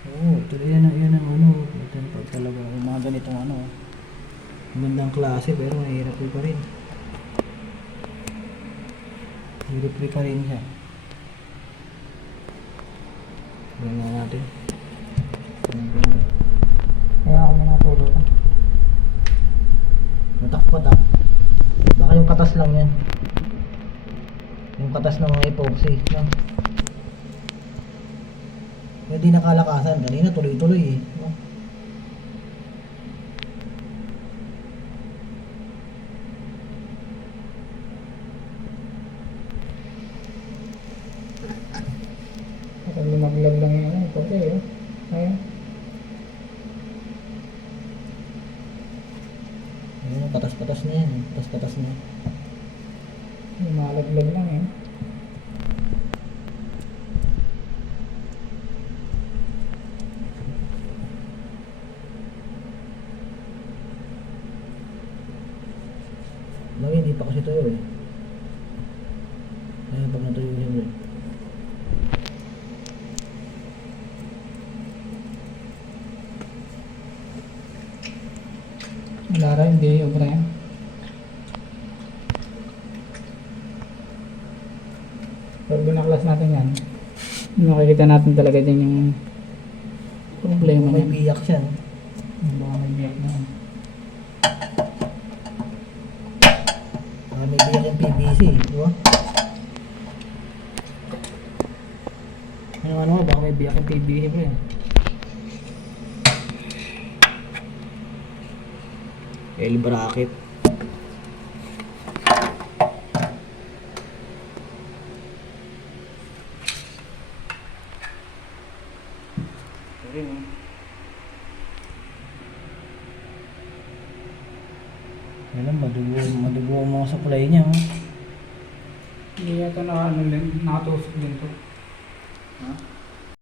Oo, yan ang ano. Ito yung pag talaga yung mga ganitong ano. Magandang klase pero mahirap pa rin. Hirap pa rin siya. Tingnan natin. Kaya ako may natulog. Matak-patak. Baka yung katas lang yan. Yung katas ng mga epoxy, no? Hindi nakalakasan. Kanina tuloy-tuloy eh. No? Kapag lumaglag lang yung ano, ito eh. Ayun. Ayun, katas-katas na yan. Katas-katas na. Lumalaglag lang eh. Lagi, hindi pa kasi tuyo eh. Ayun, pag natuyo siya bro. Wala rin, hindi obra yan. Pag binaklas natin yan, makikita natin talaga dyan yung problema May niya. biyak siya, no? Baka may biyak na yan. May biyak yung PVC, di ba? Ano baka may biyak yung PVC bro yan. L bracket. Yan lang, madugo ang mga supply niya. Oh. Hindi yata na ano din, nakatusok din to. Ha?